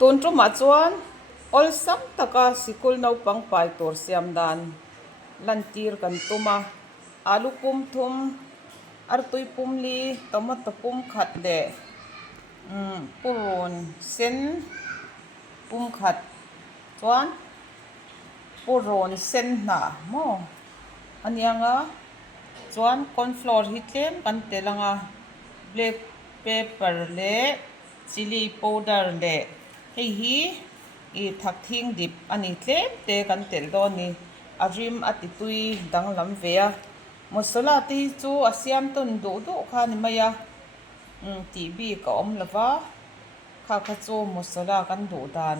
Tun tru ma chuan Awlsam Taka sikul Naupang pai tor Siam dan lantir kan tuma alu pum thum artui pum li tomato pum khat de purun sen pum khat chuan purun sen na mo anianga chuan cornflour hi tlem kan telanga black pepper le chili powder le hei hi I thak thing dip ani tlem te kan tel do ni arim ati tui danglam vea masala ti chu asiam ton do do kha ni maya tv ka om lava kha kha chu masala kan do dan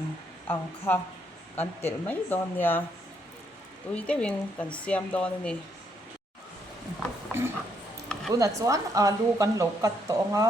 ang kha kan tel mai do nia tui te win kan siam do ni tuna chuan alu kan lo kat to nga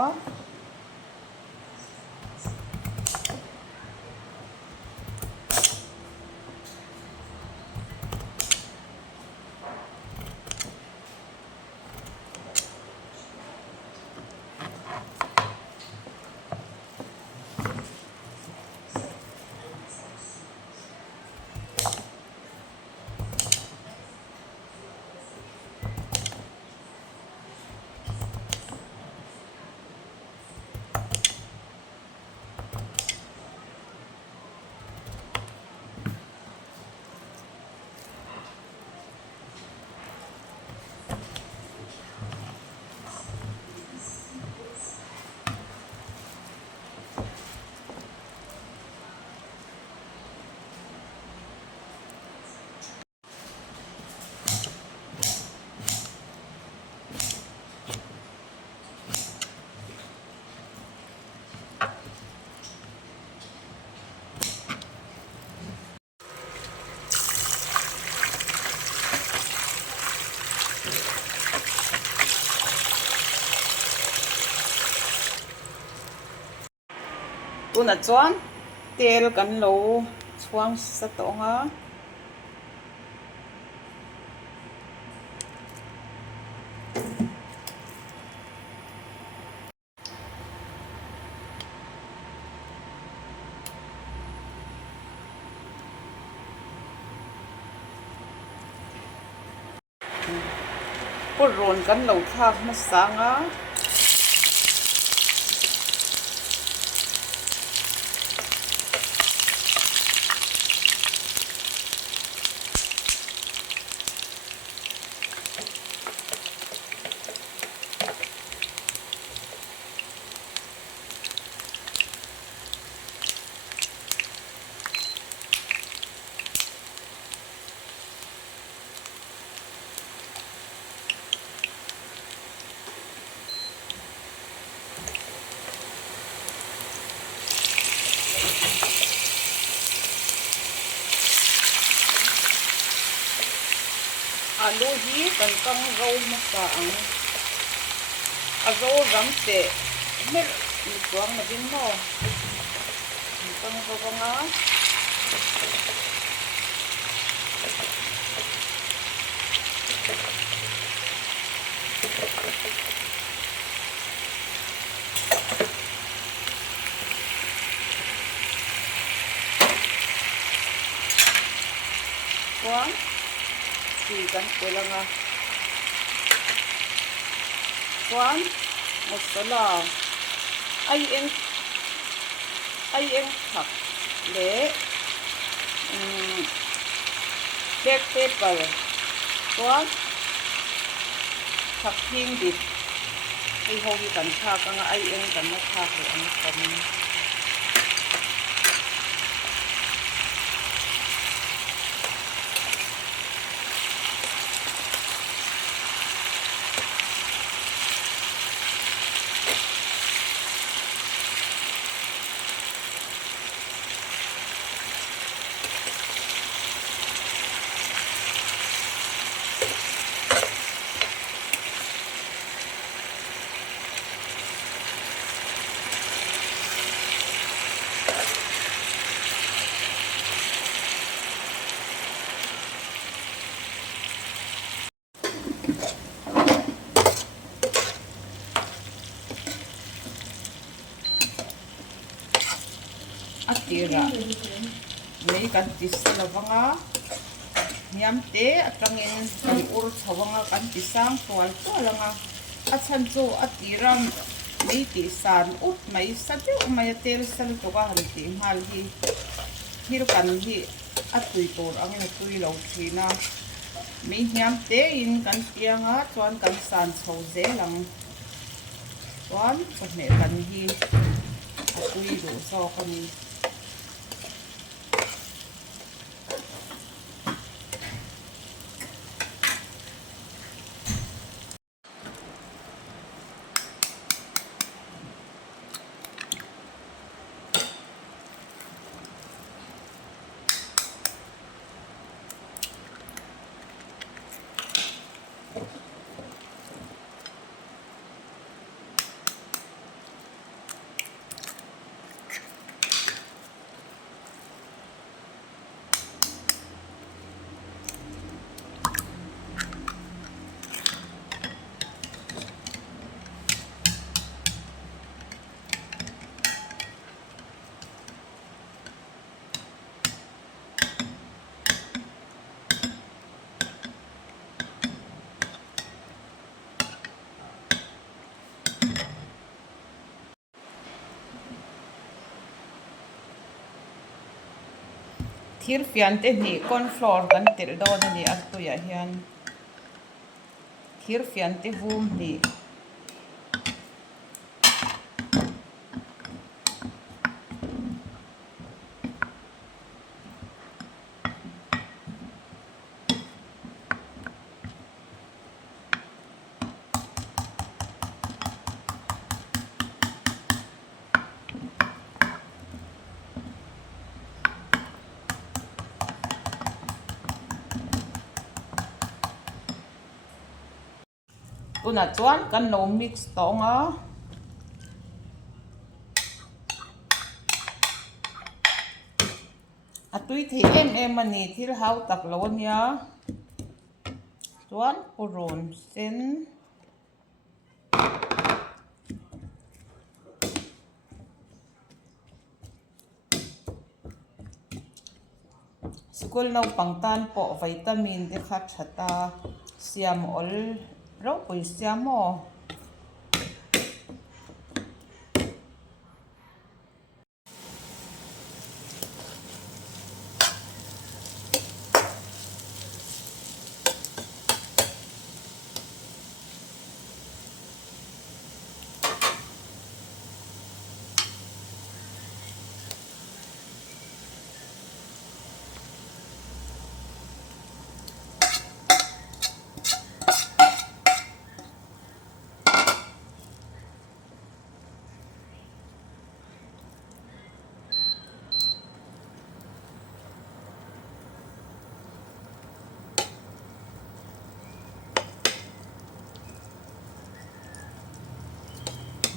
tuna chuan tel kan lo chuang sa to nga purun kan lo thak na sanga alu hi kan kang rau ma ka ang azo ram te mer ni tuang na din mo kang rau nga tuang kan telanga chuan masala ai eng thak le black pepper chuan thak thing dip ai ho hi kan tha ka nga ai eng kan na tha ko ang kan tira mấy kan tis lavanga niam te atangin kan ur thawanga kan tisang twal to langa a chan chu a tiram mấy ti san ut mai sate mai tel sal to ka han ti mal hi hir kan hi a tui tor angin tui lo thina mấy niam te in kan tianga chuan kan san chho ze lang chuan chhe kan hi a tui ro so kan thir fian te ni corn flour kan tel do ni ar tu ya hian thir fian te vum ni tuna chuan kan lo mix tonga atui thei em ani thil hau tak lo ania chuan puron sen school naupang tan po vitamin te kha thata siam ol ro pui siam mo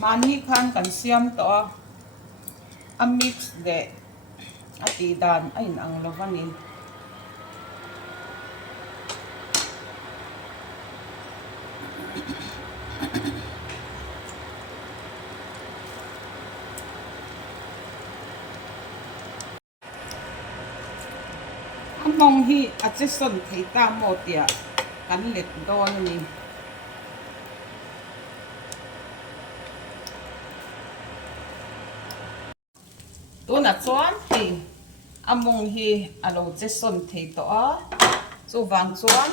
mani khan kan siam to a mix de a ti dan a in ang lovanin among hi a che son thei ta mo tia kan let don ni tuna chuan hi among hi alo che son thei to a chu wang chuan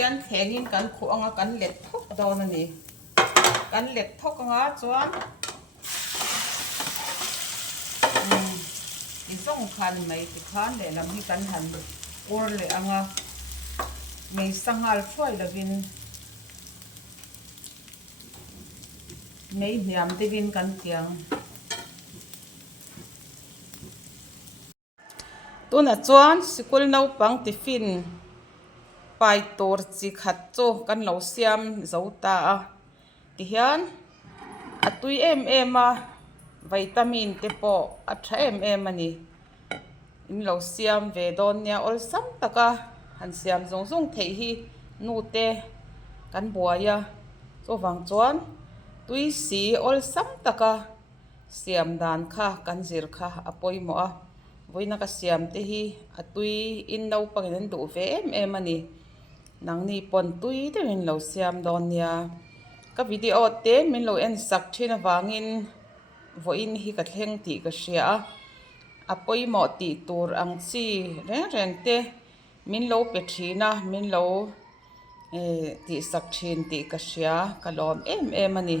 yan thengin kan khu anga kan let thok don ani kan let thok anga chuan isong khan mai ti khan le lam hi kan han or le anga mei sangal phoi lovin mei niam devin kan tiang tuna chuan sikul naupang Tiffin pai tor chi khat chu kan lo siam zota a ti hian atui em a vitamin te po a tha em ani in lo siam ve don nia Awlsam taka han siam zong thei hi nu te kan buaya chu wang chuan tui si Awlsam taka siam dan kha kan zir kha apoi mo a voina ka siam te hi atui in naupang in du ve em ani nang ni pon tui te min lo siam don nia ka video te min lo en sak thina wangin voin hi ka thleng ti ka hria apoi mo ti tur ang chi reng reng te min lo pe thina min lo ti sak thin ti ka hria ka lom em ani